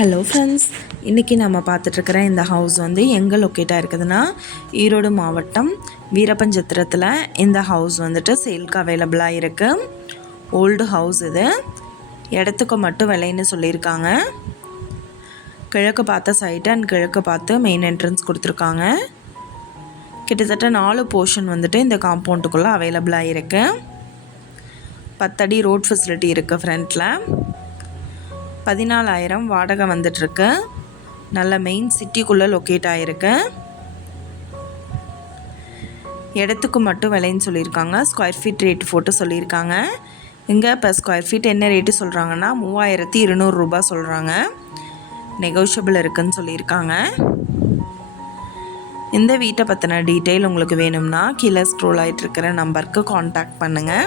Hello friends இன்றைக்கி நம்ம பார்த்துட்ருக்கிற இந்த ஹவுஸ் வந்து எங்கே லொக்கேட்டாக இருக்குதுன்னா ஈரோடு மாவட்டம் வீரப்பஞ்சத்திரத்தில் இந்த ஹவுஸ் வந்துட்டு சேல்க்கு அவைலபிளாக இருக்குது ஓல்டு ஹவுஸ் இது. இடத்துக்கு மட்டும் விலைன்னு சொல்லியிருக்காங்க. கிழக்கு பார்த்த சைட் அண்ட் கிழக்கு பார்த்து மெயின் என்ட்ரன்ஸ் கொடுத்துருக்காங்க. கிட்டத்தட்ட நாலு போர்ஷன் வந்துட்டு இந்த காம்பவுண்டுக்குள்ளே அவைலபிளாக இருக்குது பத்தடி ரோட் ஃபெசிலிட்டி இருக்குது ஃப்ரண்ட்டில் பதினாலாயிரம் வாடகை வந்துட்டுருக்கு நல்ல மெயின் சிட்டிக்குள்ளே லொக்கேட் ஆகிருக்கு இடத்துக்கு மட்டும் விலைன்னு சொல்லியிருக்காங்க. ஸ்கொயர் ஃபீட் ரேட்டு போட்டு சொல்லியிருக்காங்க. இங்கே இப்போ ஸ்கொயர் ஃபீட் என்ன ரேட்டு சொல்கிறாங்கன்னா மூவாயிரத்தி இருநூறுரூபா சொல்கிறாங்க நெகோஷியபிள் இருக்குதுன்னு சொல்லியிருக்காங்க. இந்த வீட்டை பற்றின டீட்டெயில் உங்களுக்கு வேணும்னா கீழே ஸ்க்ரோல் ஆகிட்டு இருக்கிற நம்பருக்கு காண்டாக்ட் பண்ணுங்கள்